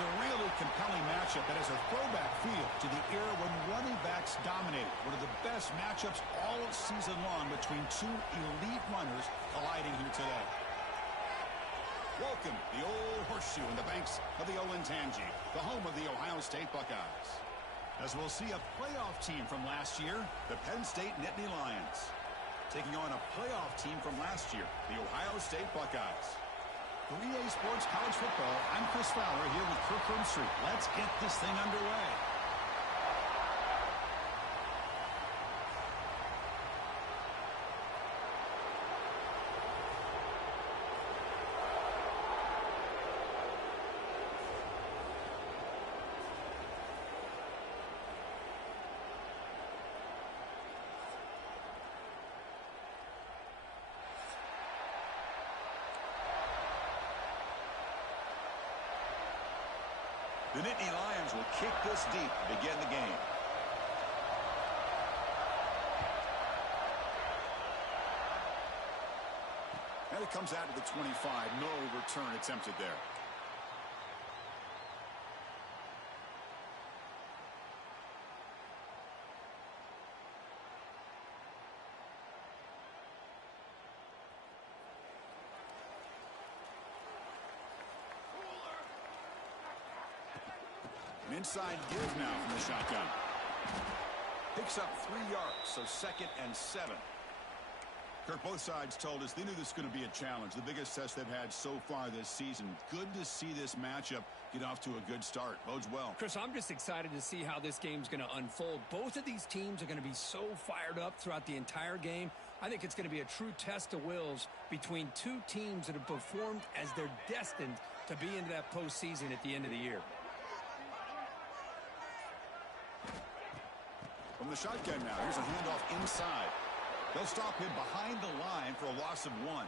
It's a really compelling matchup that has a throwback feel to the era when running backs dominated. One of the best matchups all season long between two elite runners colliding here today. Welcome, the old horseshoe in the banks of the Olentangy, the home of the Ohio State Buckeyes. As we'll see a playoff team from last year, the Penn State Nittany Lions, taking on a playoff team from last year, the Ohio State Buckeyes. For EA Sports College Football, I'm Chris Fowler here with Kirk Herbstreit. Let's get this thing underway. The Nittany Lions will kick this deep to begin the game. And it comes out to the 25. No return attempted there. An inside give now from the shotgun. Picks up 3 yards, so 2nd and 7. Kirk, both sides told us they knew this was going to be a challenge. The biggest test they've had so far this season. Good to see this matchup get off to a good start. Bodes well. Chris, I'm just excited to see how this game's going to unfold. Both of these teams are going to be so fired up throughout the entire game. I think it's going to be a true test of wills between two teams that have performed as they're destined to be into that postseason at the end of the year. From the shotgun now, here's a handoff inside. They'll stop him behind the line for a loss of 1.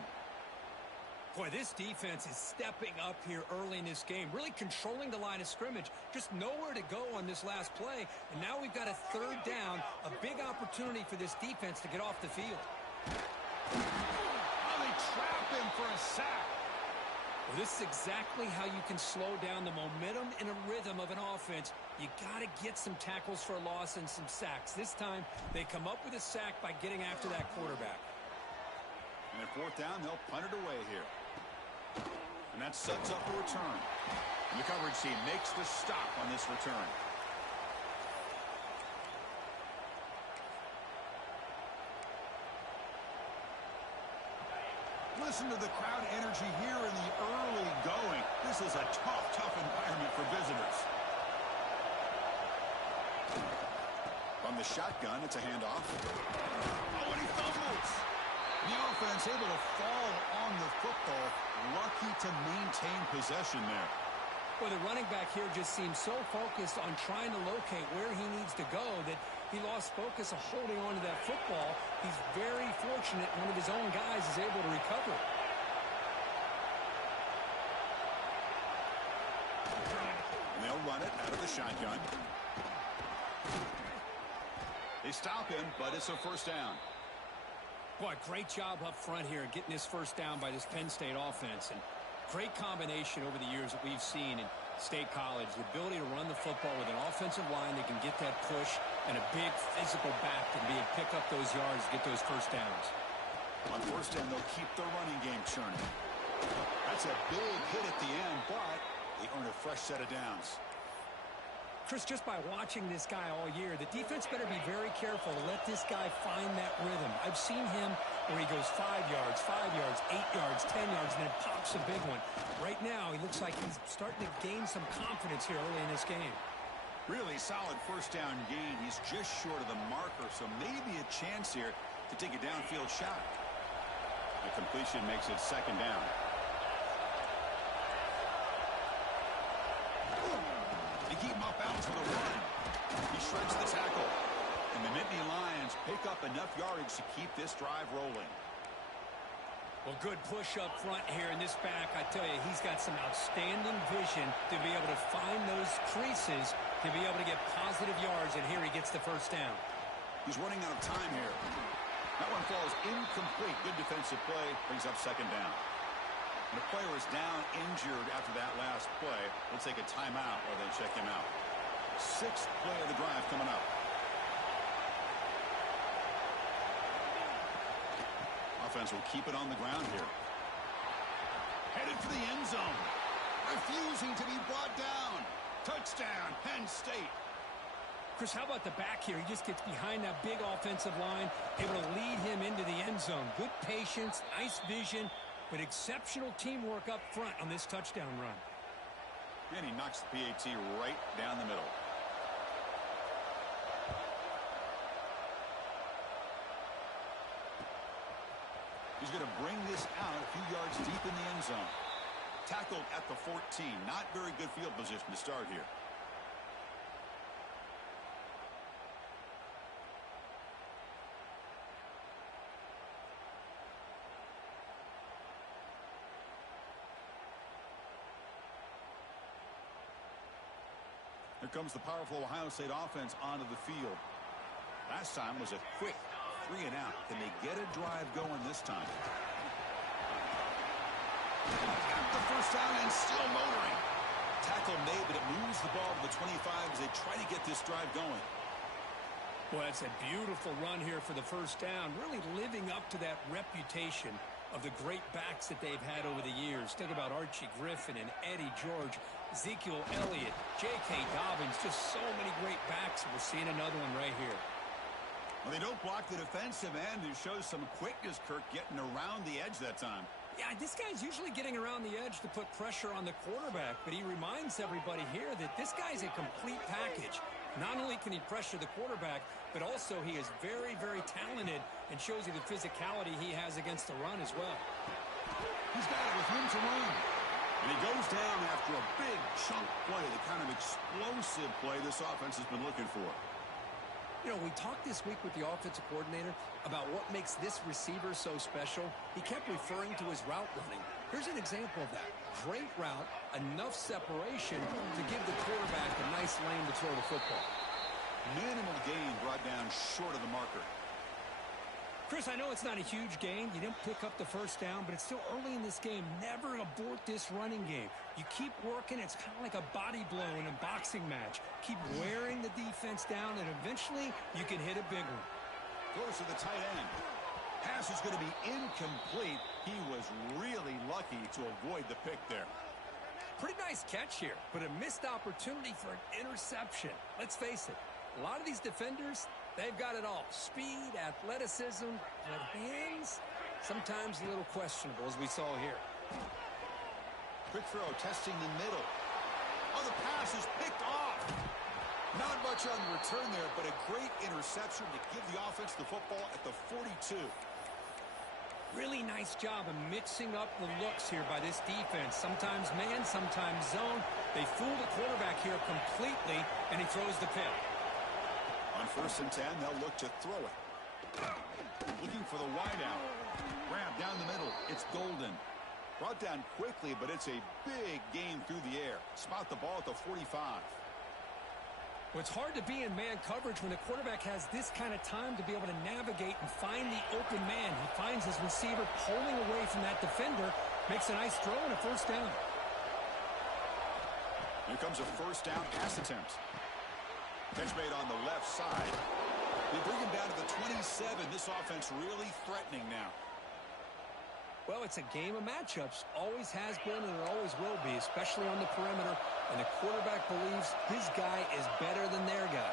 Boy, this defense is stepping up here early in this game, really controlling the line of scrimmage. Just nowhere to go on this last play. And now we've got a 3rd down, a big opportunity for this defense to get off the field. Oh, they trap him for a sack. Well, this is exactly how you can slow down the momentum and a rhythm of an offense. You got to get some tackles for a loss and some sacks. This time, they come up with a sack by getting after that quarterback. And at 4th down, they'll punt it away here. And that sets up a return. And the coverage team makes the stop on this return. Listen to the crowd energy here in the early going. This is a tough environment for visitors. From the shotgun, it's a handoff. Oh, and he fumbles. The offense able to fall on the football. Lucky to maintain possession there. Well, the running back here just seems so focused on trying to locate where he needs to go that he lost focus of holding on to that football. He's very fortunate one of his own guys is able to recover. And they'll run it out of the shotgun. They stop him, but it's a 1st down. Boy, great job up front here getting this 1st down by this Penn State offense. And great combination over the years that we've seen in State College. The ability to run the football with an offensive line that can get that push and a big physical back to be able to pick up those yards to get those 1st downs. On 1st down, they'll keep the running game churning. That's a big hit at the end, but they earn a fresh set of downs. Chris, just by watching this guy all year, the defense better be very careful to let this guy find that rhythm. I've seen him where he goes 5 yards, 8 yards, 10 yards, and then pops a big one. Right now, he looks like he's starting to gain some confidence here early in this game. Really solid 1st down gain. He's just short of the marker, so maybe a chance here to take a downfield shot. The completion makes it 2nd down. They keep him up out to the run. He shreds the tackle. And the Nittany Lions pick up enough yardage to keep this drive rolling. Well, good push up front here in this back. I tell you, he's got some outstanding vision to be able to find those creases to be able to get positive yards, and here he gets the 1st down. He's running out of time here. That one falls incomplete. Good defensive play. Brings up 2nd down. When a player is down injured after that last play, we'll take a timeout while they check him out. Sixth play of the drive coming up. Offense will keep it on the ground here. Headed for the end zone. Refusing to be brought down. Touchdown, Penn State. Chris, how about the back here? He just gets behind that big offensive line, able to lead him into the end zone. Good patience, nice vision, but exceptional teamwork up front on this touchdown run. And he knocks the PAT right down the middle. He's going to bring this out a few yards deep in the end zone. Tackled at the 14. Not very good field position to start here. Here comes the powerful Ohio State offense onto the field. Last time was a quick 3 and out. Can they get a drive going this time? Got the first down and still motoring. Tackle made, but it moves the ball to the 25 as they try to get this drive going. Well, it's a beautiful run here for the first down, really living up to that reputation of the great backs that they've had over the years. Think about Archie Griffin and Eddie George, Ezekiel Elliott, J.K. Dobbins, just so many great backs. We're seeing another one right here. Well, they don't block the defensive end. It shows some quickness, Kirk, getting around the edge that time. Yeah, this guy's usually getting around the edge to put pressure on the quarterback, but he reminds everybody here that this guy's a complete package. Not only can he pressure the quarterback, but also he is very, very talented and shows you the physicality he has against the run as well. He's got it with room to run. And he goes down after a big chunk play, the kind of explosive play this offense has been looking for. You know, we talked this week with the offensive coordinator about what makes this receiver so special. He kept referring to his route running. Here's an example of that. Great route, enough separation to give the quarterback a nice lane to throw the football. Minimal gain brought down short of the marker. Chris, I know it's not a huge gain. You didn't pick up the first down, but it's still early in this game. Never abort this running game. You keep working. It's kind of like a body blow in a boxing match. Keep wearing the defense down, and eventually you can hit a big one. Goes to the tight end. Pass is going to be incomplete. He was really lucky to avoid the pick there. Pretty nice catch here, but a missed opportunity for an interception. Let's face it, a lot of these defenders, they've got it all. Speed, athleticism, but hands, sometimes a little questionable, as we saw here. Quick throw, testing the middle. Oh, the pass is picked off. Not much on the return there, but a great interception to give the offense the football at the 42. Really nice job of mixing up the looks here by this defense. Sometimes man, sometimes zone. They fool the quarterback here completely, and he throws the pick. On 1st and 10, they'll look to throw it. Looking for the wideout. Grab down the middle. It's Golden. Brought down quickly, but it's a big gain through the air. Spot the ball at the 45. Well, it's hard to be in man coverage when the quarterback has this kind of time to be able to navigate and find the open man. He finds his receiver pulling away from that defender, makes a nice throw and a first down. Here comes a first down pass attempt. Catch made on the left side. They bring him down to the 27. This offense really threatening now. Well, it's a game of matchups. Always has been and it always will be, especially on the perimeter. And the quarterback believes his guy is better than their guy.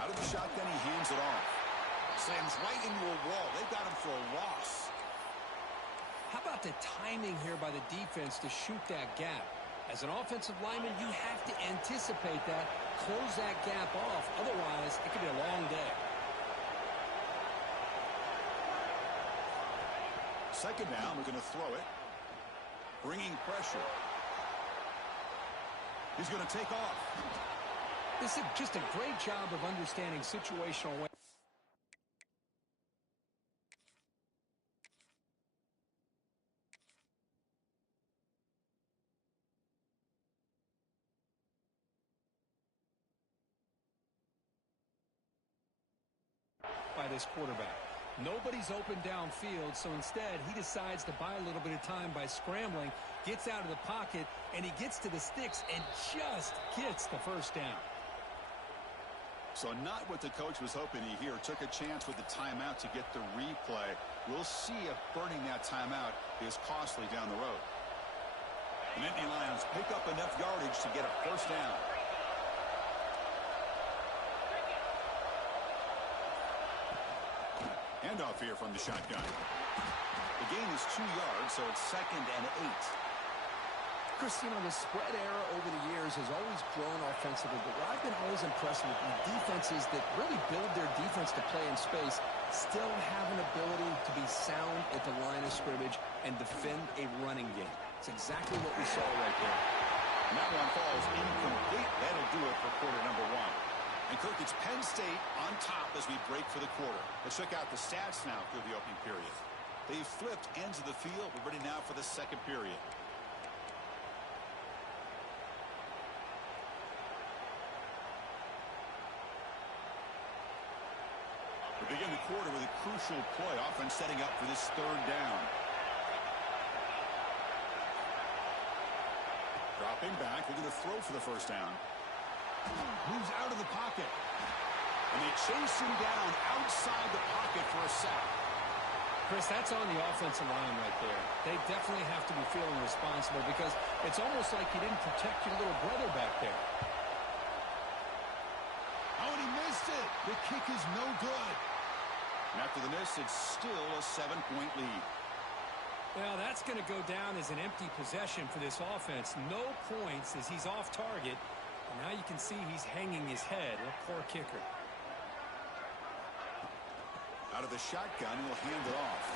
Out of the shotgun, he hands it off. Slams right into a wall. They got him for a loss. How about the timing here by the defense to shoot that gap? As an offensive lineman, you have to anticipate that, close that gap off. Otherwise, it could be a long day. Second down, we're going to throw it. Bringing pressure. He's going to take off. This is just a great job of understanding situational way. By this quarterback. Nobody's open downfield, so instead he decides to buy a little bit of time by scrambling, gets out of the pocket, and he gets to the sticks and just gets the first down. So not what the coach was hoping to hear. Took a chance with the timeout to get the replay. We'll see if burning that timeout is costly down the road. The Nittany Lions pick up enough yardage to get a first down. Handoff here from the shotgun. The gain is 2 yards, so it's 2nd and 8. Chris, you know, the spread era over the years has always grown offensively, but what I've been always impressed with defenses that really build their defense to play in space still have an ability to be sound at the line of scrimmage and defend a running game. It's exactly what we saw right there. And that one falls incomplete. That'll do it for quarter number 1. And Kirk, it's Penn State on top as we break for the quarter. Let's check out the stats now through the opening period. They've flipped ends of the field. We're ready now for the second period. We begin the quarter with a crucial play. Offense setting up for this 3rd down. Dropping back. They're going to throw for the first down. Moves out of the pocket. And they chase him down outside the pocket for a sack. Chris, that's on the offensive line right there. They definitely have to be feeling responsible because it's almost like you didn't protect your little brother back there. Oh, and he missed it. The kick is no good. And after the miss, it's still a 7-point lead. Well, that's going to go down as an empty possession for this offense. No points as he's off target. And now you can see he's hanging his head. A poor kicker. Out of the shotgun, he'll hand it off.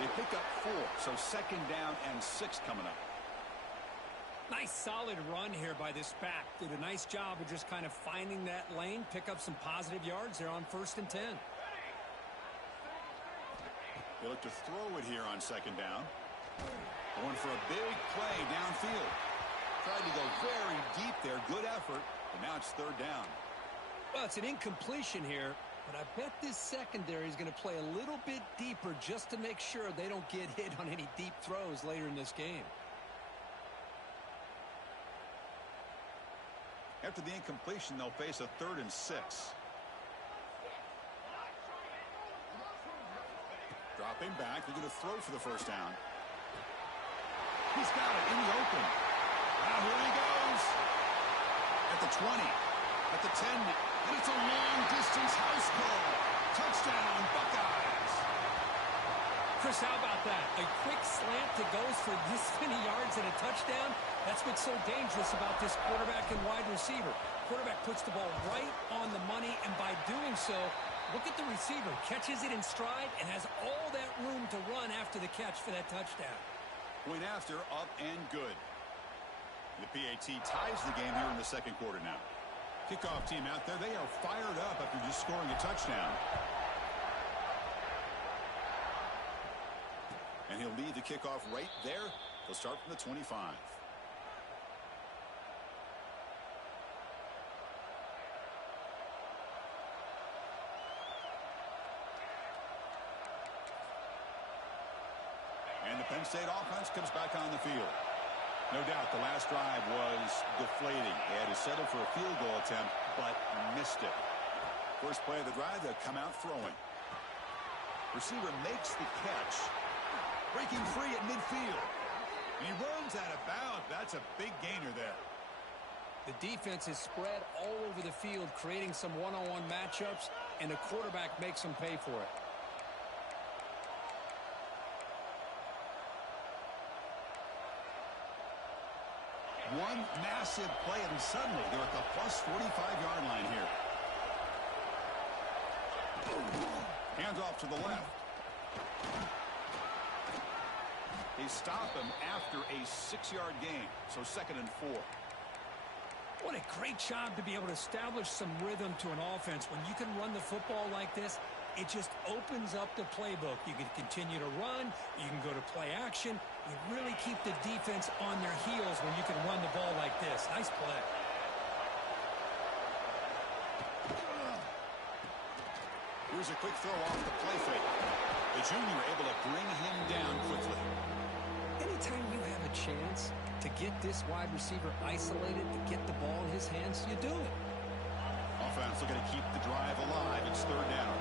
They pick up 4, so 2nd down and 6 coming up. Nice solid run here by this back. Did a nice job of just kind of finding that lane, pick up some positive yards there on 1st and 10. They look to throw it here on 2nd down. Going for a big play downfield. Tried to go very deep there. Good effort. And now it's 3rd down. Well, it's an incompletion here, but I bet this secondary is going to play a little bit deeper just to make sure they don't get hit on any deep throws later in this game. After the incompletion, they'll face a 3rd and 6. Dropping back. They're going to throw for the first down. He's got it in the open. Now here he goes. At the 20. At the 10. And it's a long-distance house call. Touchdown, Buckeyes. Chris, how about that? A quick slant that goes for this many yards and a touchdown. That's what's so dangerous about this quarterback and wide receiver. Quarterback puts the ball right on the money, and by doing so, look at the receiver. Catches it in stride and has all that room to run after the catch for that touchdown. Point after, up and good. The PAT ties the game here in the second quarter now. Kickoff team out there. They are fired up after just scoring a touchdown. And he'll lead the kickoff right there. They'll start from the 25. And the Penn State offense comes back on the field. No doubt the last drive was deflating. They had to settle for a field goal attempt, but missed it. First play of the drive, they'll come out throwing. Receiver makes the catch. Breaking free at midfield. And he runs out of bounds. That's a big gainer there. The defense is spread all over the field, creating some one-on-one matchups, and the quarterback makes them pay for it. One massive play, and suddenly they're at the plus 45-yard line here. Hands off to the left. They stop him after a 6-yard gain, so 2nd and 4. What a great job to be able to establish some rhythm to an offense. When you can run the football like this, it just opens up the playbook. You can continue to run. You can go to play action. You really keep the defense on their heels when you can run the ball like this. Nice play. Here's a quick throw off the play fake. The junior able to bring him down quickly. Anytime you have a chance to get this wide receiver isolated, to get the ball in his hands, you do it. Offense looking to keep the drive alive. It's third down.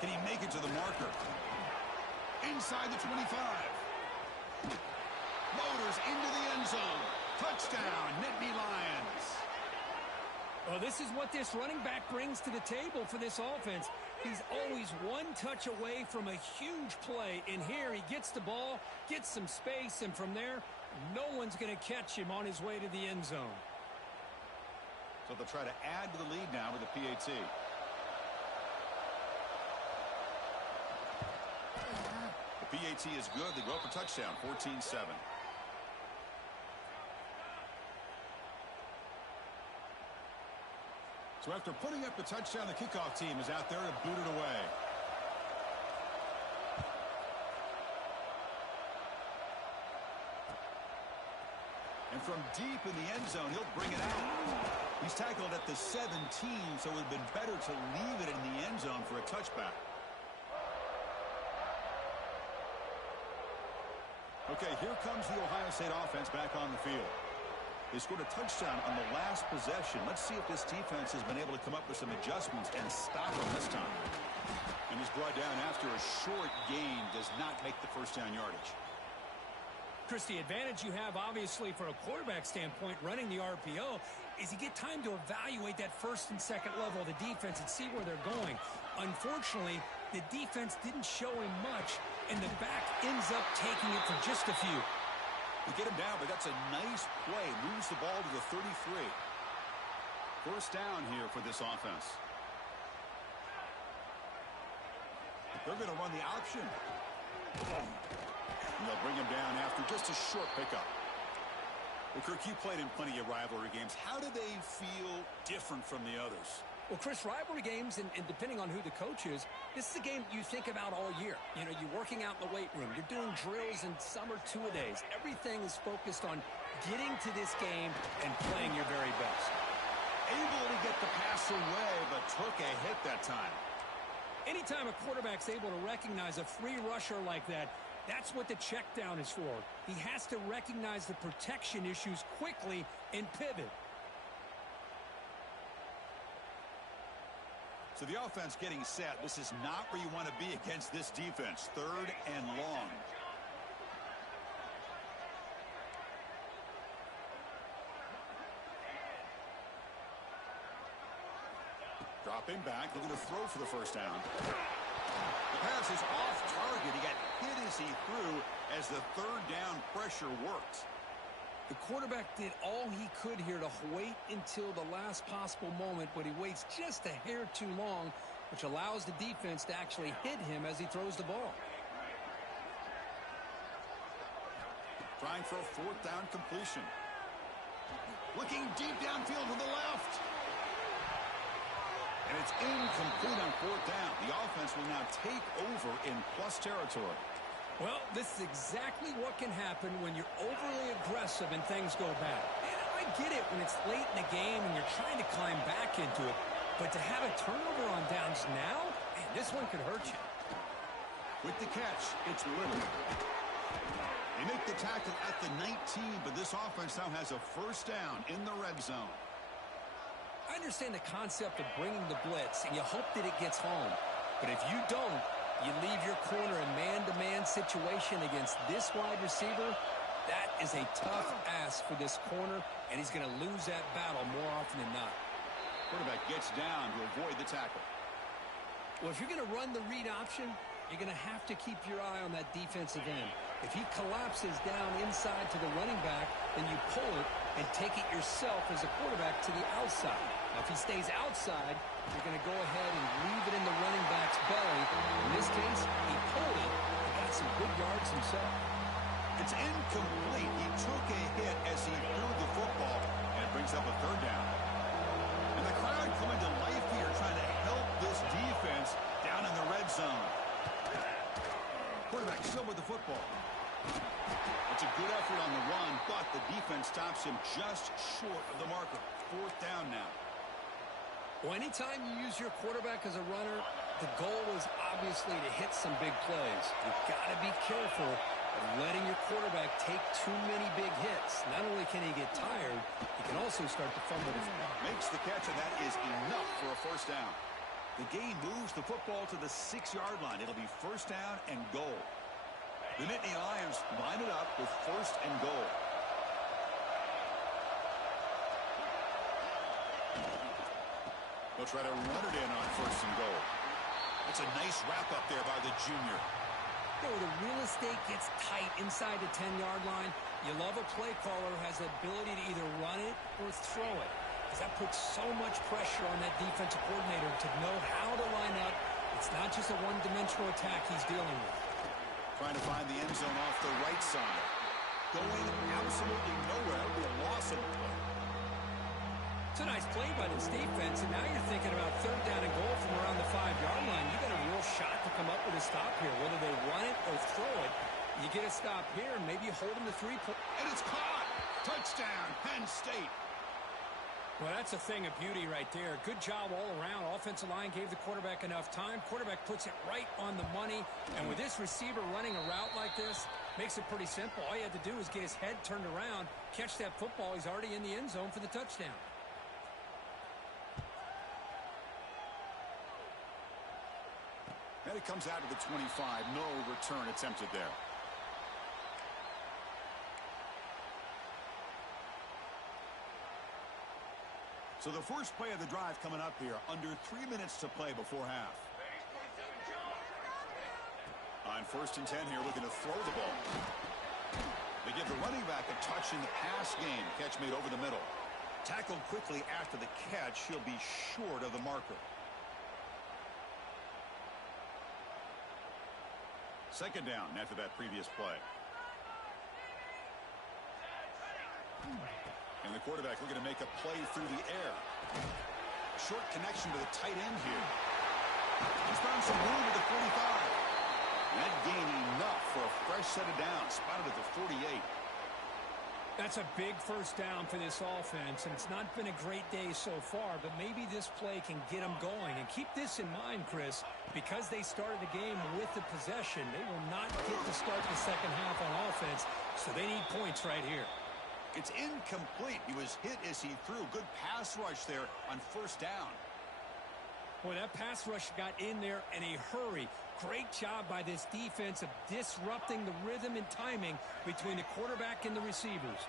Can he make it to the marker? Inside the 25. Motors into the end zone. Touchdown, Nittany Lions. Well, this is what this running back brings to the table for this offense. He's always one touch away from a huge play. And here he gets the ball, gets some space, and from there, no one's going to catch him on his way to the end zone. So they'll try to add to the lead now with the PAT. The PAT is good. They go up for touchdown, 14-7. So after putting up the touchdown, the kickoff team is out there to boot it away. And from deep in the end zone, he'll bring it out. He's tackled at the 17, so it would have been better to leave it in the end zone for a touchback. Okay, here comes the Ohio State offense back on the field. They scored a touchdown on the last possession. Let's see if this defense has been able to come up with some adjustments and stop them this time. And he's brought down after a short gain. Does not make the first down yardage. Chris, the advantage you have, obviously, from a quarterback standpoint, running the RPO, is you get time to evaluate that first and second level of the defense and see where they're going. Unfortunately, the defense didn't show him much, and the back ends up taking it for just a few. We get him down, but that's a nice play. Moves the ball to the 33. First down here for this offense. They're going to run the option. And they'll bring him down after just a short pickup. Well, Kirk, you played in plenty of rivalry games. How do they feel different from the others? Well, Chris, rivalry games, and depending on who the coach is, this is a game you think about all year. You know, you're working out in the weight room. You're doing drills and summer two-a-days. Everything is focused on getting to this game and playing your very best. Able to get the pass away, but took a hit that time. Anytime a quarterback's able to recognize a free rusher like that, that's what the check down is for. He has to recognize the protection issues quickly and pivot. So the offense getting set. This is not where you want to be against this defense. Third and long. Dropping back, looking to throw for the first down. The pass is off target. He got hit as he threw as the third down pressure worked. The quarterback did all he could here to wait until the last possible moment, but he waits just a hair too long, which allows the defense to actually hit him as he throws the ball. Trying for a fourth down completion. Looking deep downfield to the left. And it's incomplete on fourth down. The offense will now take over in plus territory. Well, this is exactly what can happen when you're overly aggressive and things go bad. And I get it when it's late in the game and you're trying to climb back into it. But to have a turnover on downs now, man, this one could hurt you. With the catch, it's Little. They make the tackle at the 19, but this offense now has a first down in the red zone. I understand the concept of bringing the blitz, and you hope that it gets home. But if you don't, you leave your corner in man-to-man situation against this wide receiver. That is a tough ask for this corner, and he's going to lose that battle more often than not. Quarterback gets down to avoid the tackle. Well, if you're going to run the read option, you're going to have to keep your eye on that defensive end. If he collapses down inside to the running back, then you pull it and take it yourself as a quarterback to the outside. Now, if he stays outside, you're going to go ahead and leave it in the running back's belly. In this case, he pulled it and got some good yards himself. It's incomplete. He took a hit as he threw the football, and it brings up a third down. And the crowd coming to life here, trying to help this defense down in the red zone. Quarterback still with the football. It's a good effort on the run, but the defense stops him just short of the marker. 4th down now. Well, anytime you use your quarterback as a runner, the goal is obviously to hit some big plays. You've got to be careful of letting your quarterback take too many big hits. Not only can he get tired, he can also start to fumble the football. Makes the catch, and that is enough for a 1st down. The gain moves the football to the 6-yard line. It'll be 1st down and goal. The Nittany Lions line it up with 1st and goal. They'll try to run it in on 1st and goal. That's a nice wrap-up there by the junior. You know, the real estate gets tight inside the 10-yard line. You love a play caller who has the ability to either run it or throw it, because that puts so much pressure on that defensive coordinator to know how to line up. It's not just a one-dimensional attack he's dealing with. Trying to find the end zone off the right side. Going absolutely nowhere. It'll be a loss of the play. It's a nice play by this defense, and now you're thinking about 3rd down and goal from around the 5-yard line. You got a real shot to come up with a stop here, whether they run it or throw it. You get a stop here, and maybe you hold them to 3 points. And it's caught. Touchdown, Penn State. Well, that's a thing of beauty right there. Good job all around. Offensive line gave the quarterback enough time. Quarterback puts it right on the money. And with this receiver running a route like this, makes it pretty simple. All you had to do is get his head turned around, catch that football. He's already in the end zone for the touchdown. And it comes out to the 25. No return attempted there. So the first play of the drive coming up here. Under 3 minutes to play before half. On 1st and 10 here, looking to throw the ball. They give the running back a touch in the pass game. Catch made over the middle. Tackled quickly after the catch. He'll be short of the marker. 2nd down after that previous play. And the quarterback looking to make a play through the air. Short connection to the tight end here. He's found some room at the 45. And that gain enough for a fresh set of downs. Spotted at the 48. That's a big 1st down for this offense, and it's not been a great day so far, but maybe this play can get them going. And keep this in mind, Chris, because they started the game with the possession, they will not get to start the 2nd half on offense, so they need points right here. It's incomplete. He was hit as he threw. Good pass rush there on 1st down. Boy, that pass rush got in there in a hurry. Great job by this defense of disrupting the rhythm and timing between the quarterback and the receivers.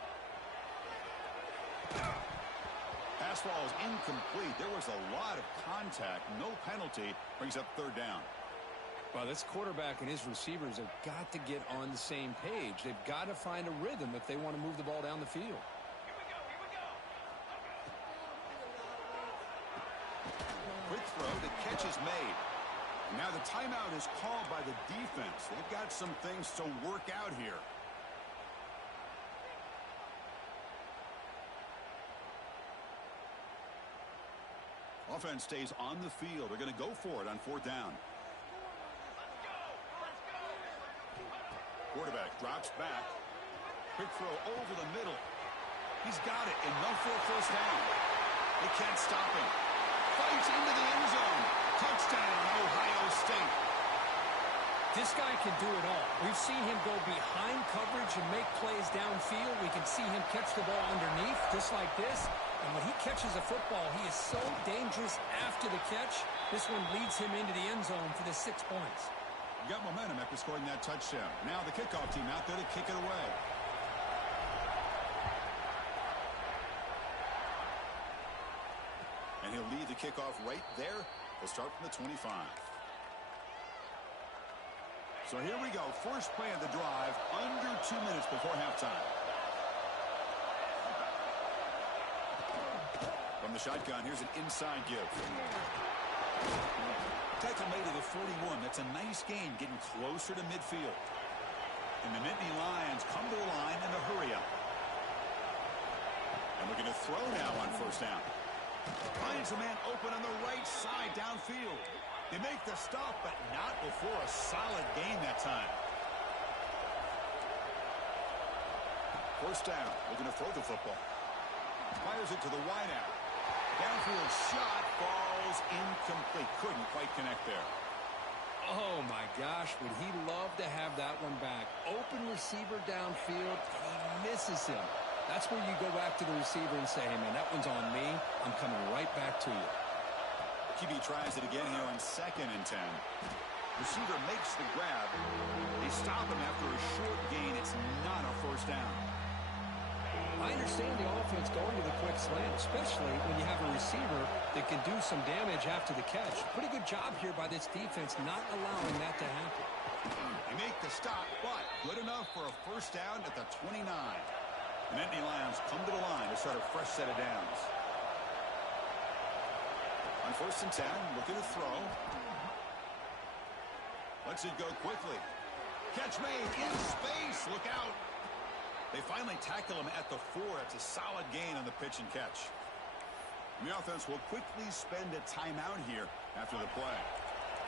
Pass ball is incomplete. There was a lot of contact. No penalty. Brings up 3rd down. Well, this quarterback and his receivers have got to get on the same page. They've got to find a rhythm if they want to move the ball down the field. Quick throw. The catch is made. And now the timeout is called by the defense. They've got some things to work out here. Offense stays on the field. They're going to go for it on 4th down. Quarterback drops back. Quick throw over the middle. He's got it. Enough for a 1st down. They can't stop him. Fights into the end zone. Touchdown, Ohio State. This guy can do it all. We've seen him go behind coverage and make plays downfield. We can see him catch the ball underneath, just like this. And when he catches a football, he is so dangerous after the catch. This one leads him into the end zone for the 6 points. You got momentum after scoring that touchdown. Now the kickoff team out there to kick it away. And he'll lead the kickoff right there. They'll start from the 25. So here we go. First play of the drive. Under 2 minutes before halftime. From the shotgun, here's an inside give. Tackle made to the 41. That's a nice gain, getting closer to midfield. And the Nittany Lions come to the line in a hurry up. And looking to throw now on 1st down. Finds a man open on the right side downfield. They make the stop, but not before a solid gain that time. First down, looking to throw the football. Fires it to the wideout. Downfield shot falls incomplete. Couldn't quite connect there. Oh, my gosh, would he love to have that one back. Open receiver downfield, and he misses him. That's where you go back to the receiver and say, hey, man, that one's on me. I'm coming right back to you. QB tries it again here on 2nd and 10. Receiver makes the grab. They stop him after a short gain. It's not a first down. I understand the offense going to the quick slant, especially when you have a receiver that can do some damage after the catch. Pretty good job here by this defense not allowing that to happen. They make the stop, but good enough for a first down at the 29. The Nittany Lions come to the line to start a fresh set of downs. On 1st and 10, looking to throw. Lets it go quickly. Catch made in space. Look out. They finally tackle him at the 4. It's a solid gain on the pitch and catch. And the offense will quickly spend a timeout here after the play.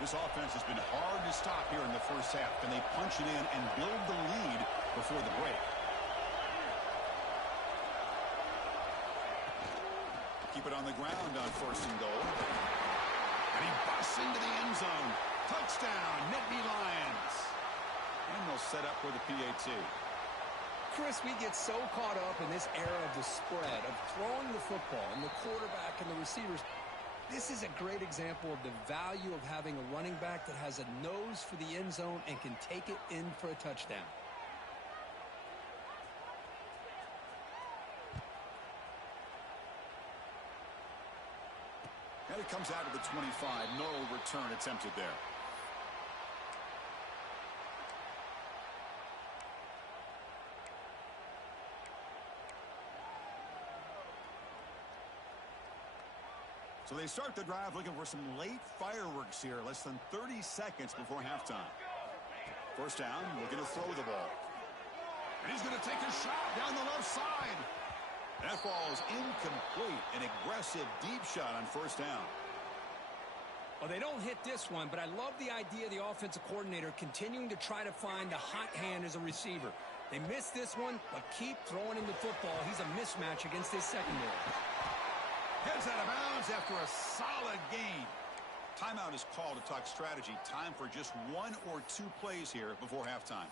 This offense has been hard to stop here in the first half. Can they punch it in and build the lead before the break? Keep it on the ground on 1st and goal. And he busts into the end zone. Touchdown, Nittany Lions. And they'll set up for the PAT. Chris, we get so caught up in this era of the spread, of throwing the football and the quarterback and the receivers. This is a great example of the value of having a running back that has a nose for the end zone and can take it in for a touchdown. And it comes out of the 25. No return attempted there. So they start the drive looking for some late fireworks here. Less than 30 seconds before halftime. First down, looking to throw the ball. And he's going to take a shot down the left side. That ball is incomplete. An aggressive deep shot on first down. Well, they don't hit this one, but I love the idea of the offensive coordinator continuing to try to find the hot hand as a receiver. They missed this one, but keep throwing him the football. He's a mismatch against this secondary. Heads out of bounds after a solid gain. Timeout is called to talk strategy. Time for just 1 or 2 plays here before halftime.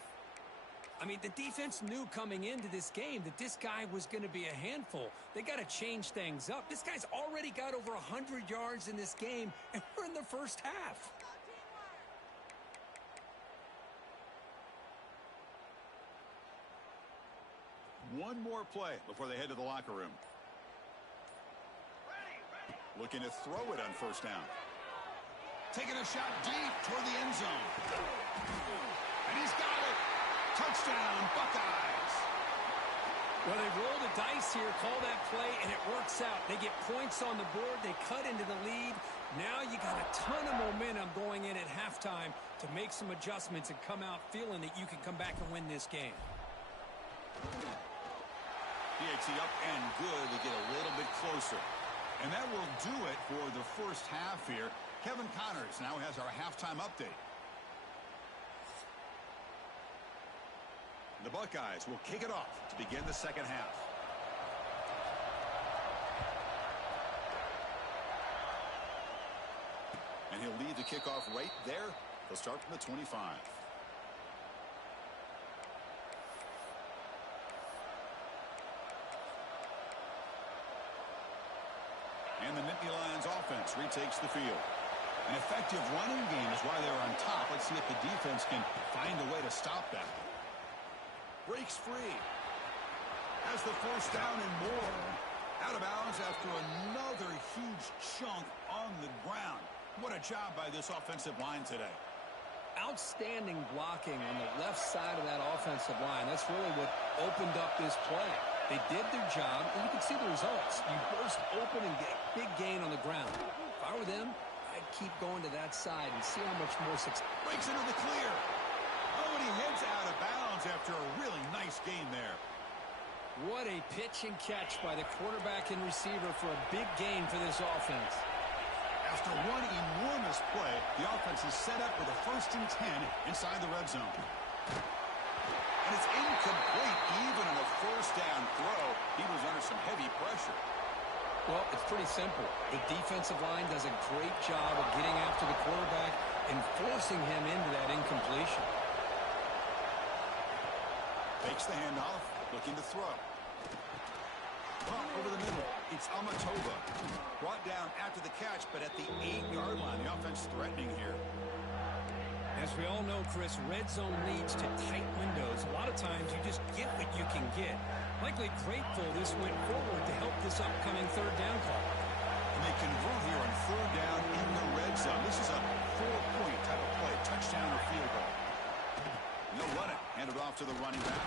I mean, the defense knew coming into this game that this guy was going to be a handful. They got to change things up. This guy's already got over 100 yards in this game, and we're in the first half. One more play before they head to the locker room. Looking to throw it on first down. Taking a shot deep toward the end zone. And he's got it. Touchdown, Buckeyes. Well, they roll the dice here, call that play, and it works out. They get points on the board. They cut into the lead. Now you got a ton of momentum going in at halftime to make some adjustments and come out feeling that you can come back and win this game. PAT up and good. They get a little bit closer. And that will do it for the first half here. Kevin Connors now has our halftime update. The Buckeyes will kick it off to begin the second half. And he'll lead the kickoff right there. They'll start from the 25. And the Nittany Lions offense retakes the field. An effective running game is why they're on top. Let's see if the defense can find a way to stop that. Breaks free. Has the first down and more. Out of bounds after another huge chunk on the ground. What a job by this offensive line today. Outstanding blocking on the left side of that offensive line. That's really what opened up this play. They did their job, and you can see the results. You burst open and get a big gain on the ground. If I were them, I'd keep going to that side and see how much more success. Breaks into the clear. Oh, and he heads out of bounds after a really nice game there. What a pitch and catch by the quarterback and receiver for a big gain for this offense. After one enormous play, the offense is set up with a 1st and 10 inside the red zone. And it's incomplete even on a first Well, it's pretty simple. The defensive line does a great job of getting after the quarterback and forcing him into that incompletion. Fakes the handoff, looking to throw. Pump over the middle. It's Amatova. Brought down after the catch, but at the 8-yard line. The offense threatening here. As we all know, Chris, red zone leads to tight windows. A lot of times you just get what you can get. Likely grateful this went forward to help this upcoming third down call. And they convert here on third down in the red zone. This is a 4-point type of play, touchdown or field goal. And they'll run it, hand it off to the running back.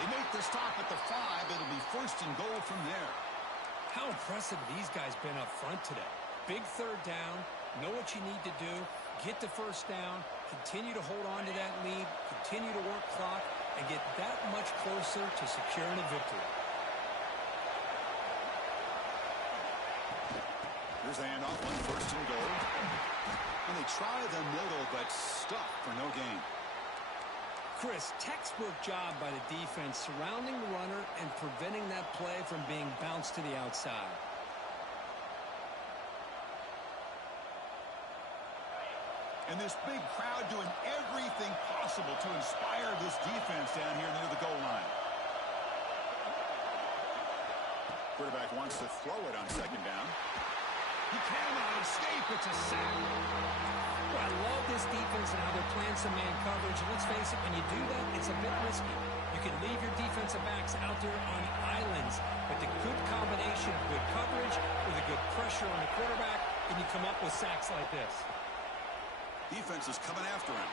They make the stop at the 5. It'll be first and goal from there. How impressive these guys been up front today. Big third down, know what you need to do, get the first down, continue to hold on to that lead, continue to work clock, and get that much closer to securing a victory. Here's the handoff, one first and goal. And they try the middle, but stuck for no gain. Chris, textbook job by the defense surrounding the runner and preventing that play from being bounced to the outside. And this big crowd doing everything possible to inspire this defense down here near the goal line. Quarterback wants to throw it on second down. He cannot escape. It's a sack. Well, I love this defense and how they're playing some man coverage. And let's face it, when you do that, it's a bit risky. You can leave your defensive backs out there on islands, but the good combination of good coverage with a good pressure on the quarterback, and you come up with sacks like this. Defense is coming after him.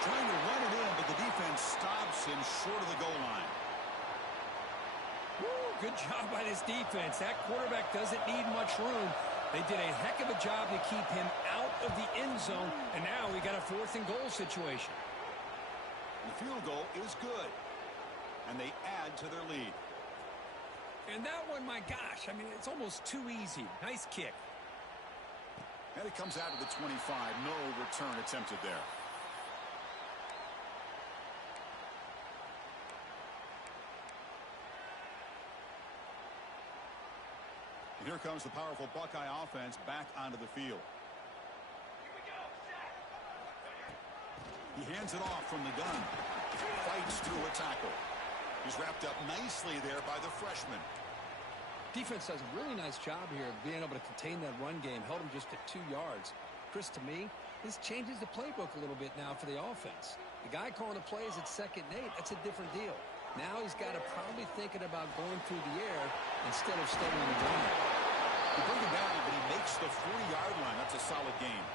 Trying to run it in, but the defense stops him short of the goal line. Woo, good job by this defense. That quarterback doesn't need much room. They did a heck of a job to keep him out of the end zone, and now we got a fourth and goal situation. The field goal is good, and they add to their lead. And that one, my gosh, I mean, it's almost too easy. Nice kick. And it comes out of the 25. No return attempted there. And here comes the powerful Buckeye offense back onto the field. He hands it off from the gun. Fights through a tackle. He's wrapped up nicely there by the freshman. Defense does a really nice job here of being able to contain that run game. Held him just at 2 yards. Chris, to me, this changes the playbook a little bit now for the offense. The guy calling the plays at 2nd and 8, that's a different deal. Now he's got to probably thinking about going through the air instead of staying on the ground. He brings it down, but he makes the 4-yard line. That's a solid game.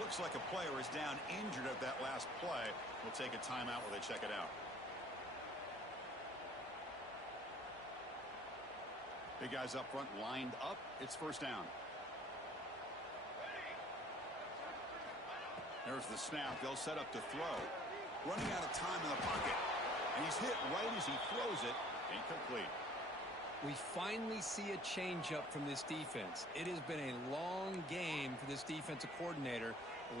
Looks like a player is down injured at that last play. We'll take a timeout while they check it out. Big guys up front lined up. It's first down. There's the snap. They'll set up to throw. Running out of time in the pocket. And he's hit right as he throws it. Incomplete. We finally see a change-up from this defense. It has been a long game for this defensive coordinator.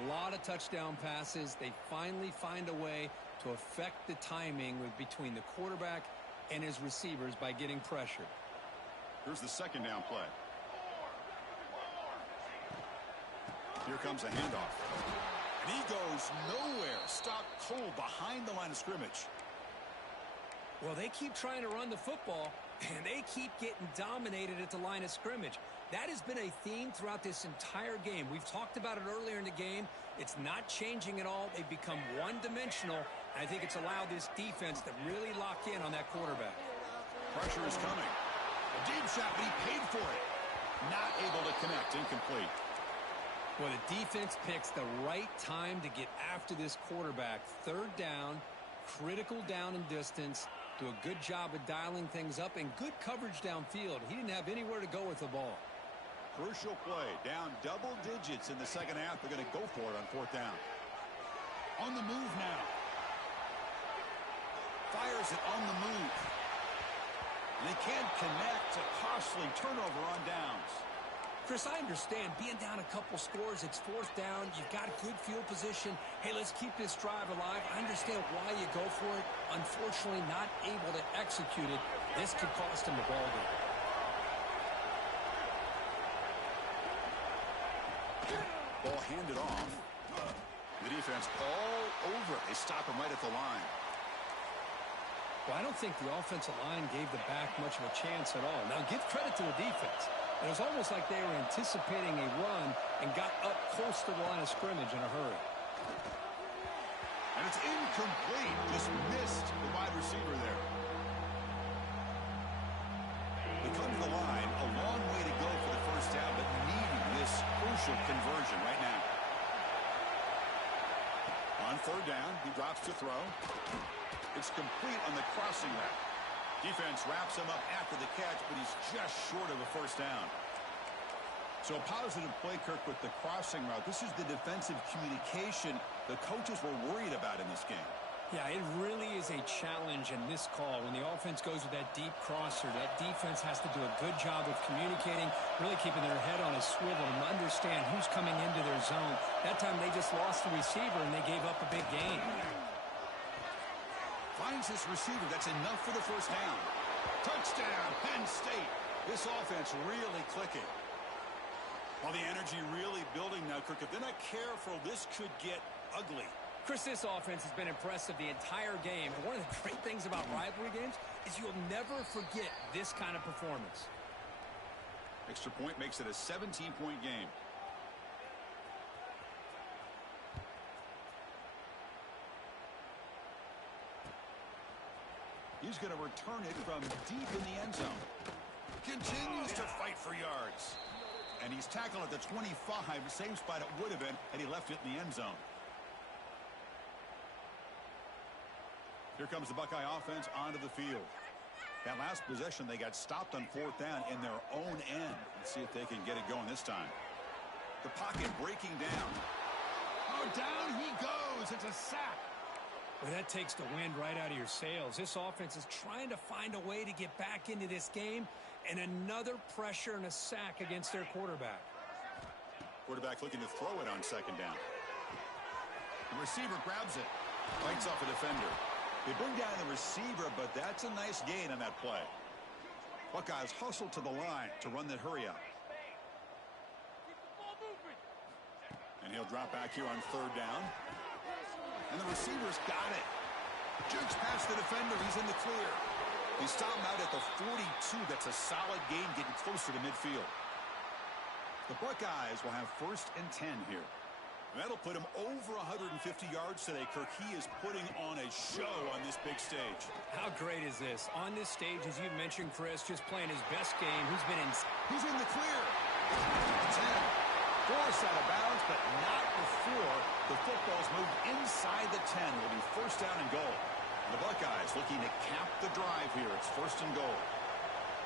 A lot of touchdown passes. They finally find a way to affect the timing between the quarterback and his receivers by getting pressure. Here's the second down play. Here comes a handoff. And he goes nowhere. Stopped cold behind the line of scrimmage. Well, they keep trying to run the football, and they keep getting dominated at the line of scrimmage. That has been a theme throughout this entire game. We've talked about it earlier in the game. It's not changing at all. They've become one-dimensional. I think it's allowed this defense to really lock in on that quarterback. Pressure is coming. A deep shot, but he paid for it. Not able to connect. Incomplete. Well, the defense picks the right time to get after this quarterback. Third down, critical down and distance. Do a good job of dialing things up and good coverage downfield. He didn't have anywhere to go with the ball. Crucial play. Down double digits in the second half. They're going to go for it on fourth down. On the move now. Fires it on the move. And they can't connect. A costly turnover on downs. Chris, I understand being down a couple scores. It's fourth down. You've got a good field position. Hey, let's keep this drive alive. I understand why you go for it. Unfortunately, not able to execute it. This could cost him the ball game. Ball handed off. The defense all over it. They stop him right at the line. Well, I don't think the offensive line gave the back much of a chance at all. Now, give credit to the defense. It was almost like they were anticipating a run and got up close to the line of scrimmage in a hurry. And it's incomplete. Just missed the wide receiver there. They come to the line. A long way to go for the first down, but needing this crucial conversion right now. On third down, he drops to throw. It's complete on the crossing route. Defense wraps him up after the catch, but he's just short of a first down. So a positive play, Kirk, with the crossing route. This is the defensive communication the coaches were worried about in this game. Yeah, it really is a challenge in this call. When the offense goes with that deep crosser, that defense has to do a good job of communicating, really keeping their head on a swivel and understand who's coming into their zone. That time they just lost the receiver and they gave up a big gain. Finds this receiver. That's enough for the first down. Touchdown, Penn State. This offense really clicking. Well, the energy really building now, Kirk. If they're not careful, this could get ugly. Chris, this offense has been impressive the entire game. And one of the great things about rivalry games is you'll never forget this kind of performance. Extra point makes it a 17-point game. He's going to return it from deep in the end zone. Continues to fight for yards. And he's tackled at the 25, same spot it would have been had he left it in the end zone. Here comes the Buckeye offense onto the field. That last possession, they got stopped on fourth down in their own end. Let's see if they can get it going this time. The pocket breaking down. Oh, down he goes. It's a sack. Well, that takes the wind right out of your sails. This offense is trying to find a way to get back into this game, and another pressure and a sack against their quarterback. Quarterback looking to throw it on second down. The receiver grabs it. Fights off a defender. They bring down the receiver, but that's a nice gain on that play. Buckeyes hustle to the line to run that hurry up. And he'll drop back here on third down. And the receiver's got it. Jukes past the defender. He's in the clear. They stop him out at the 42. That's a solid gain, getting closer to midfield. The Buckeyes will have 1st and 10 here. And that'll put him over 150 yards today, Kirk. He is putting on a show on this big stage. How great is this? On this stage, as you mentioned, Chris, just playing his best game. He's in the clear. 10. Forced out of bounds, but not before the football's moved inside the 10. It'll be 1st down and goal. The Buckeyes looking to cap the drive here. It's 1st and goal.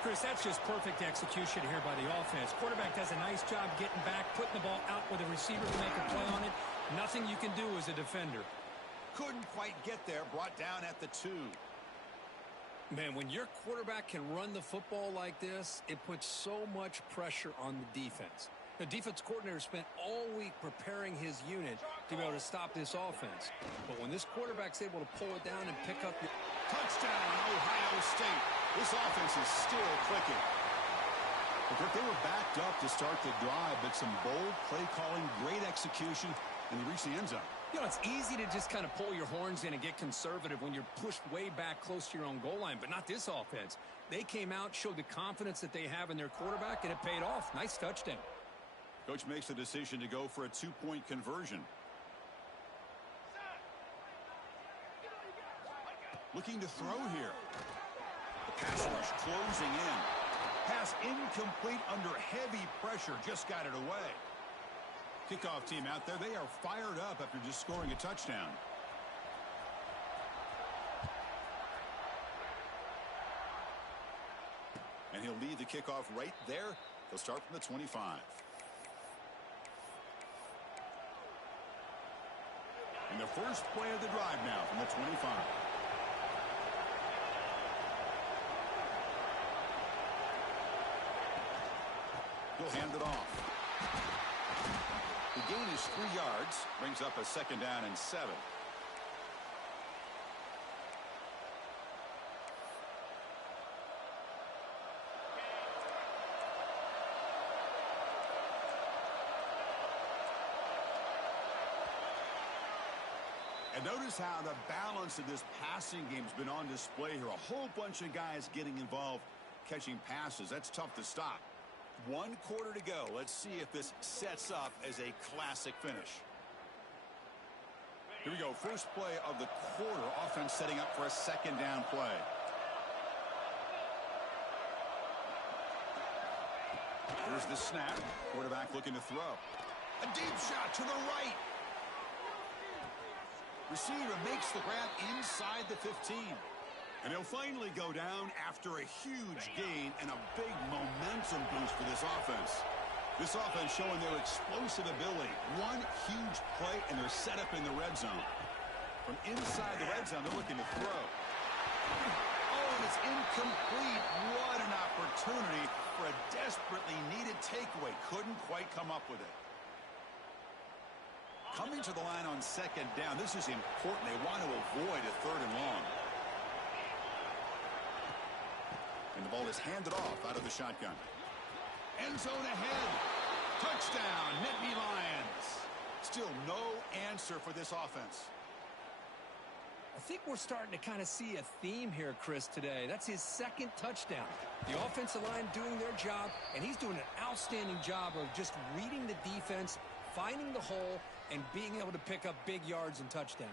Chris, that's just perfect execution here by the offense. Quarterback does a nice job getting back, putting the ball out with a receiver to make a play on it. Nothing you can do as a defender. Couldn't quite get there. Brought down at the 2. Man, when your quarterback can run the football like this, it puts so much pressure on the defense. The defense coordinator spent all week preparing his unit to be able to stop this offense. But when this quarterback's able to pull it down and pick up your... Touchdown, Ohio State. This offense is still clicking. They were backed up to start the drive, but some bold play calling, great execution, and they reached the end zone. You know, it's easy to just kind of pull your horns in and get conservative when you're pushed way back close to your own goal line, but not this offense. They came out, showed the confidence that they have in their quarterback, and it paid off. Nice touchdown. Coach makes the decision to go for a 2-point conversion. Looking to throw here. The pass rush closing in. Pass incomplete under heavy pressure. Just got it away. Kickoff team out there. They are fired up after just scoring a touchdown. And he'll lead the kickoff right there. They'll start from the 25. And the first play of the drive now from the 25. He'll hand it off. The gain is 3 yards. Brings up a 2nd down and 7. And notice how the balance of this passing game has been on display here. A whole bunch of guys getting involved catching passes. That's tough to stop. 1 quarter to go. Let's see if this sets up as a classic finish. Here we go. First play of the quarter. Offense setting up for a second down play. Here's the snap. Quarterback looking to throw. A deep shot to the right. Receiver makes the grab inside the 15. And he'll finally go down after a huge gain and a big momentum boost for this offense. This offense showing their explosive ability. One huge play, and they're set up in the red zone. From inside the red zone, they're looking to throw. Oh, and it's incomplete. What an opportunity for a desperately needed takeaway. Couldn't quite come up with it. Coming to the line on second down. This is important. They want to avoid a 3rd and long. And the ball is handed off out of the shotgun. End zone ahead. Touchdown, Nittany Lions. Still no answer for this offense. I think we're starting to kind of see a theme here, Chris, today. That's his 2nd touchdown. The offensive line doing their job, and he's doing an outstanding job of just reading the defense, finding the hole, and being able to pick up big yards and touchdowns.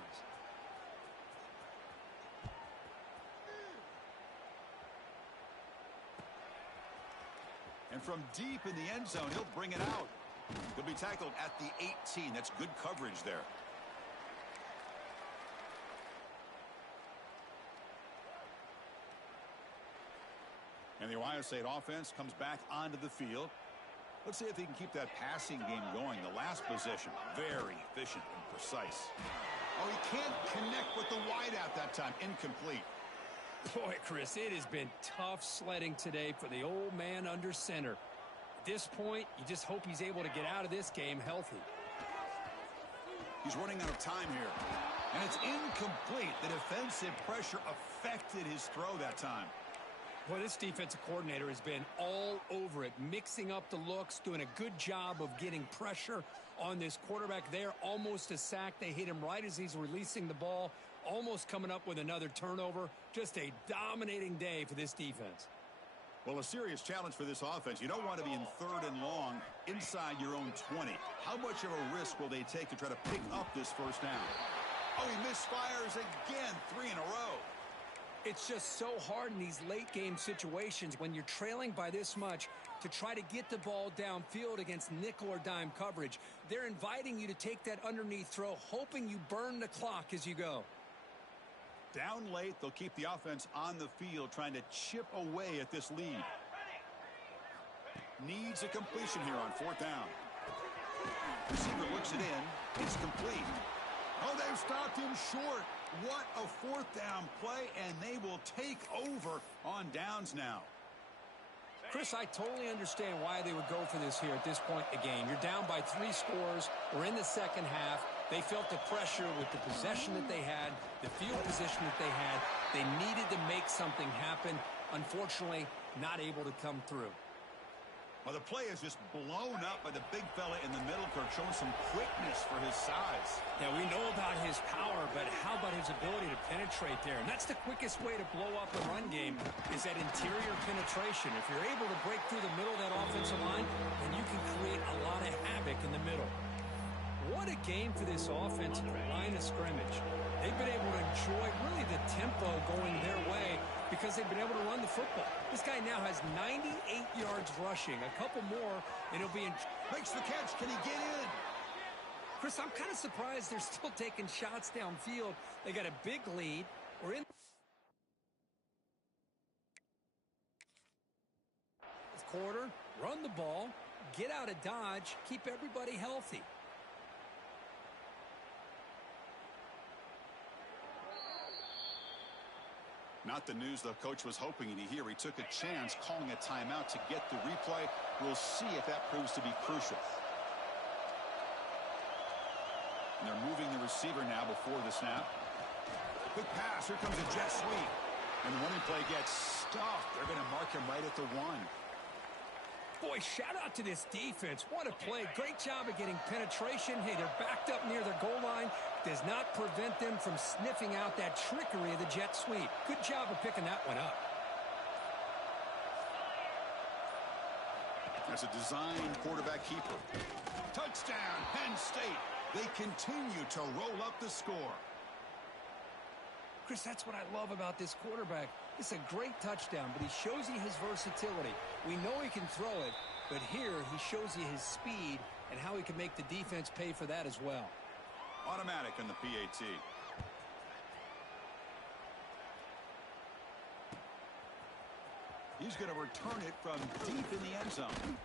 And from deep in the end zone, he'll bring it out. He'll be tackled at the 18. That's good coverage there. And the Ohio State offense comes back onto the field. Let's see if he can keep that passing game going. The last possession, very efficient and precise. Oh, he can't connect with the wideout that time. Incomplete. Boy, Chris, it has been tough sledding today for the old man under center. At this point, you just hope he's able to get out of this game healthy. He's running out of time here. And it's incomplete. The defensive pressure affected his throw that time. Well, this defensive coordinator has been all over it, mixing up the looks, doing a good job of getting pressure on this quarterback there. Almost a sack. They hit him right as he's releasing the ball, almost coming up with another turnover. Just a dominating day for this defense. Well, a serious challenge for this offense. You don't want to be in 3rd and long inside your own 20. How much of a risk will they take to try to pick up this first down? Oh, he misfires again, 3 in a row. It's just so hard in these late-game situations when you're trailing by this much to try to get the ball downfield against nickel or dime coverage. They're inviting you to take that underneath throw, hoping you burn the clock as you go. Down late, they'll keep the offense on the field trying to chip away at this lead. Needs a completion here on 4th down. Receiver looks it in. It's complete. Oh, they've stopped him short. What a 4th down play, and they will take over on downs now. Chris, I totally understand why they would go for this here at this point in the game. You're down by 3 scores. We're in the second half. They felt the pressure with the possession that they had, the field position that they had. They needed to make something happen. Unfortunately, not able to come through. Well, the play is just blown up by the big fella in the middle, Kirk, showing some quickness for his size. Yeah, we know about his power, but how about his ability to penetrate there? And that's the quickest way to blow up a run game is that interior penetration. If you're able to break through the middle of that offensive line, then you can create a lot of havoc in the middle. What a game for this offense at the line of scrimmage. They've been able to enjoy really the tempo going their way because they've been able to run the football. This guy now has 98 yards rushing. A couple more, and he'll be in. Makes the catch. Can he get in? Chris, I'm kind of surprised they're still taking shots downfield. They got a big lead. We're in this quarter. Run the ball. Get out of Dodge. Keep everybody healthy. Not the news the coach was hoping to hear. He took a chance calling a timeout to get the replay. We'll see if that proves to be crucial. And they're moving the receiver now before the snap. Quick pass. Here comes a jet sweep. And the running play gets stuffed. They're going to mark him right at the 1. Boy, shout out to this defense. What a play. Great job of getting penetration. Hey, they're backed up near their goal line. Does not prevent them from sniffing out that trickery of the jet sweep. Good job of picking that one up. That's a design quarterback keeper. Touchdown, Penn State. They continue to roll up the score. Chris, that's what I love about this quarterback. It's a great touchdown, but he shows you his versatility. We know he can throw it, but here he shows you his speed and how he can make the defense pay for that as well. Automatic on the PAT. He's going to return it from deep in the end zone.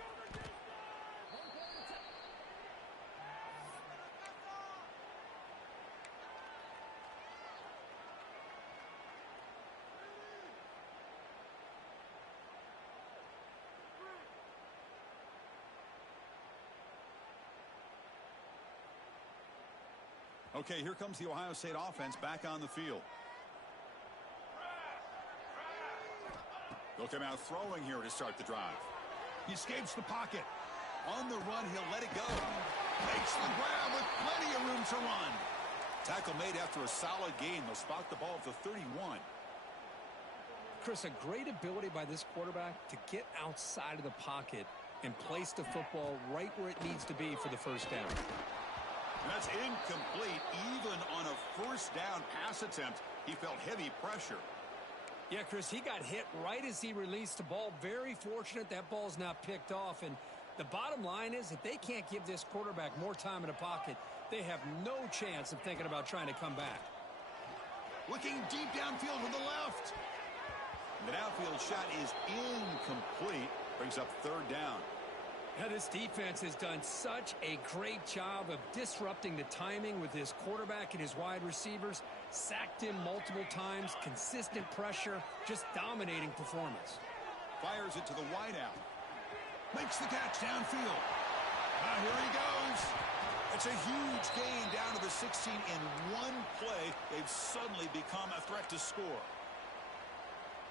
Okay, here comes the Ohio State offense back on the field. They'll come out throwing here to start the drive. He escapes the pocket. On the run, he'll let it go. Makes the grab with plenty of room to run. Tackle made after a solid gain. They'll spot the ball at the 31. Chris, a great ability by this quarterback to get outside of the pocket and place the football right where it needs to be for the first down. That's incomplete. Even on a first down pass attempt, he felt heavy pressure. Yeah, Chris, he got hit right as he released the ball. Very fortunate that ball's not picked off. And the bottom line is that they can't give this quarterback more time in the pocket. They have no chance of thinking about trying to come back. Looking deep downfield to the left. The downfield shot is incomplete. Brings up third down. Yeah, this defense has done such a great job of disrupting the timing with his quarterback and his wide receivers. Sacked him multiple times, consistent pressure, just dominating performance. Fires it to the wideout. Makes the catch downfield. Here he goes. It's a huge gain down to the 16 in one play. They've suddenly become a threat to score.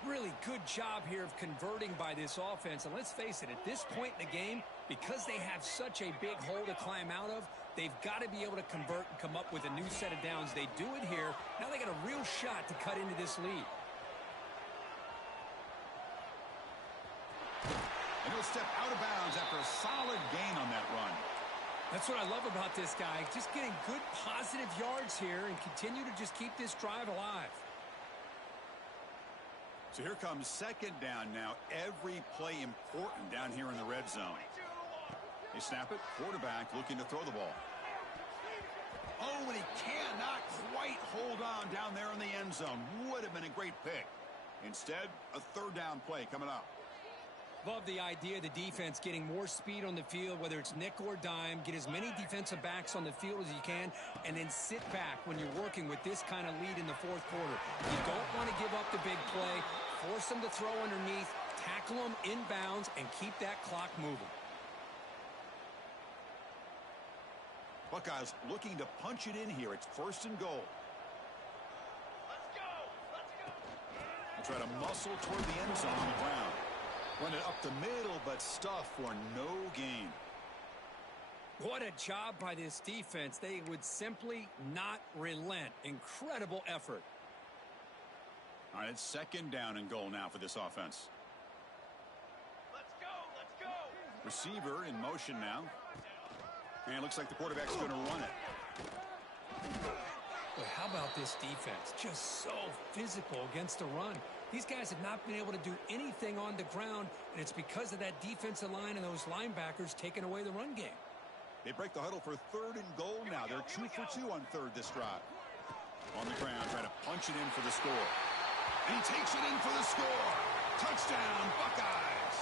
Really good job here of converting by this offense. And let's face it, at this point in the game, because they have such a big hole to climb out of, they've got to be able to convert and come up with a new set of downs. They do it here. Now they got a real shot to cut into this lead. And he'll step out of bounds after a solid gain on that run. That's what I love about this guy. Just getting good positive yards here and continue to just keep this drive alive. So here comes second down now. Every play important down here in the red zone. They snap it. Quarterback looking to throw the ball. Oh, and he cannot quite hold on down there in the end zone. Would have been a great pick. Instead, a third down play coming up. Love the idea of the defense getting more speed on the field, whether it's nickel or dime. Get as many defensive backs on the field as you can, and then sit back when you're working with this kind of lead in the fourth quarter. You don't want to give up the big play. Force them to throw underneath, tackle them inbounds, and keep that clock moving. Buckeyes looking to punch it in here. It's first and goal. Let's go! Let's go! They'll try to muscle toward the end zone on the ground. Run it up the middle, but stuff for no gain. What a job by this defense. They would simply not relent. Incredible effort. All right, it's second down and goal now for this offense. Let's go! Let's go! Receiver in motion now. And it looks like the quarterback's going to run it. But how about this defense? Just so physical against the run. These guys have not been able to do anything on the ground, and it's because of that defensive line and those linebackers taking away the run game. They break the huddle for third and goal now. They're 2 for 2 on third this drive. On the ground, trying to punch it in for the score. And he takes it in for the score. Touchdown, Buckeyes.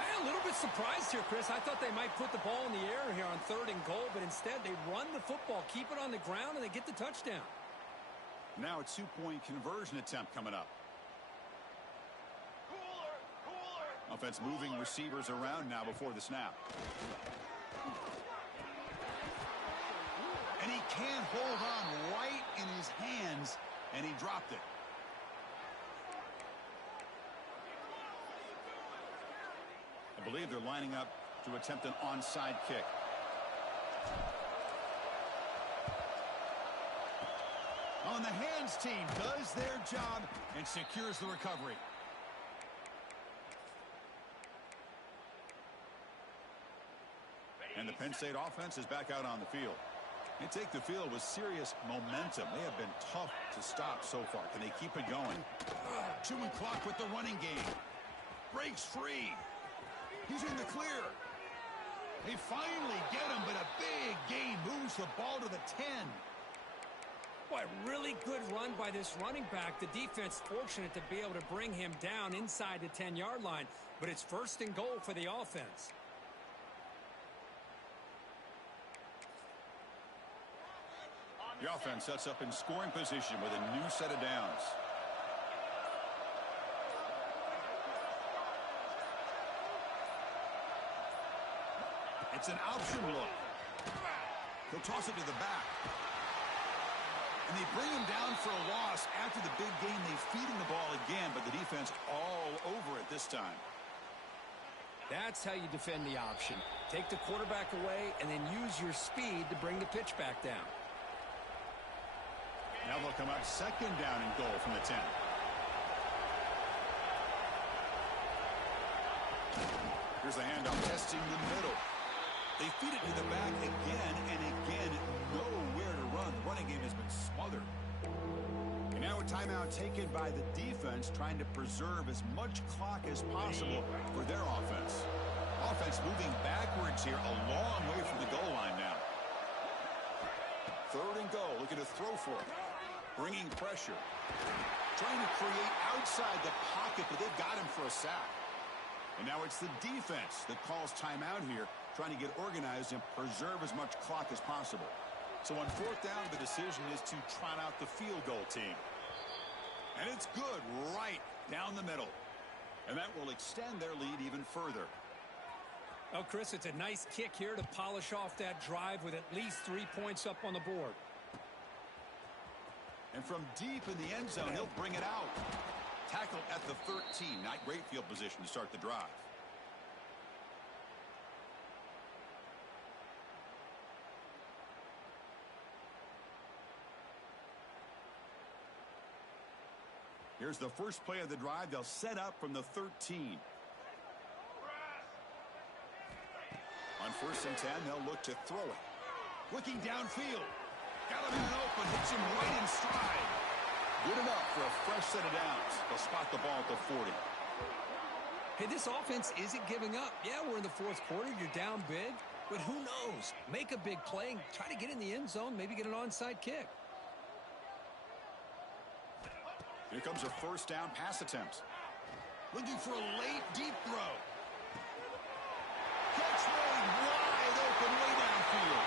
I'm a little bit surprised here, Chris. I thought they might put the ball in the air here on third and goal, but instead they run the football, keep it on the ground, and they get the touchdown. Now a two-point conversion attempt coming up. Cooler! Offense moving receivers around now before the snap. And he can't hold on right in his hands, and he dropped it. I believe they're lining up to attempt an onside kick. On the hands team does their job and secures the recovery. And the Penn State offense is back out on the field. They take the field with serious momentum. They have been tough to stop so far. Can they keep it going? Chewing clock with the running game. Breaks free. He's in the clear. They finally get him, but a big gain moves the ball to the 10. Boy, really good run by this running back. The defense fortunate to be able to bring him down inside the 10-yard line, but it's first and goal for the offense. The offense sets up in scoring position with a new set of downs. It's an option look. He'll toss it to the back. And they bring him down for a loss. After the big gain, they feed him the ball again, but the defense all over it this time. That's how you defend the option. Take the quarterback away and then use your speed to bring the pitch back down. Now they'll come up second down and goal from the 10. Here's the handoff, testing the middle. They feed it to the back again and again. Nowhere to run. The running game has been smothered. And now a timeout taken by the defense, trying to preserve as much clock as possible for their offense. Offense moving backwards here, a long way from the goal line now. Third and goal, looking to throw for it. Bringing pressure. Trying to create outside the pocket, but they've got him for a sack. And now it's the defense that calls timeout here, trying to get organized and preserve as much clock as possible. So on fourth down, the decision is to trot out the field goal team. And it's good right down the middle. And that will extend their lead even further. Oh, Chris, it's a nice kick here to polish off that drive with at least 3 points up on the board. And from deep in the end zone, he'll bring it out. Tackled at the 13. Not great field position to start the drive. Here's the first play of the drive. They'll set up from the 13. On first and 10, they'll look to throw it. Looking downfield. Got him in an open. Hits him right in stride. Good enough for a fresh set of downs. They'll spot the ball at the 40. Hey, this offense isn't giving up. Yeah, we're in the fourth quarter. You're down big. But who knows? Make a big play. Try to get in the end zone. Maybe get an onside kick. Here comes a first down pass attempt. Looking for a late deep throw. Catch made wide open way downfield.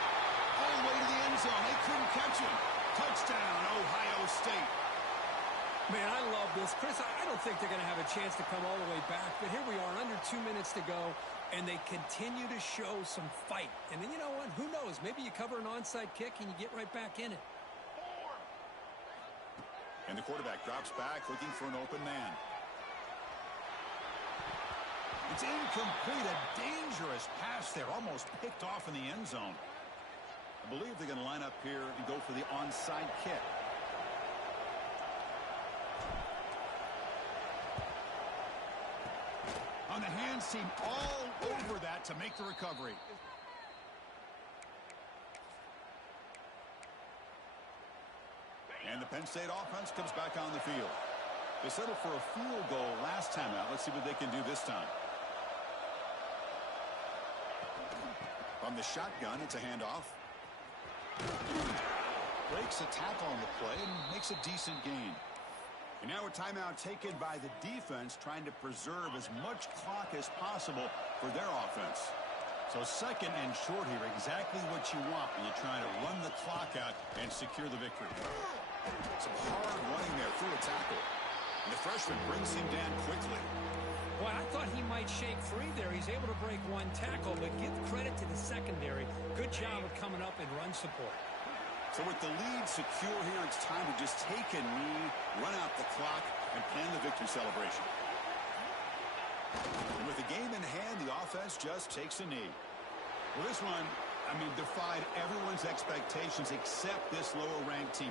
All the way to the end zone. They couldn't catch him. Touchdown, Ohio State. Man, I love this. Chris, I don't think they're going to have a chance to come all the way back. But here we are, under 2 minutes to go, and they continue to show some fight. And then you know what? Who knows? Maybe you cover an onside kick and you get right back in it. And the quarterback drops back, looking for an open man. It's incomplete. A dangerous pass there. Almost picked off in the end zone. I believe they're going to line up here and go for the onside kick. On the hands team, all over that to make the recovery. And the Penn State offense comes back on the field. They settled for a field goal last time out. Let's see what they can do this time. From the shotgun, it's a handoff. Breaks a tackle on the play and makes a decent gain. And now a timeout taken by the defense, trying to preserve as much clock as possible for their offense. So second and short here, exactly what you want when you're trying to run the clock out and secure the victory. Some hard running there through a tackle. And the freshman brings him down quickly. Boy, I thought he might shake free there. He's able to break one tackle, but give credit to the secondary. Good job of coming up in run support. So with the lead secure here, it's time to just take a knee, run out the clock, and plan the victory celebration. And with the game in hand, the offense just takes a knee. Well, this one, defied everyone's expectations except this lower-ranked team.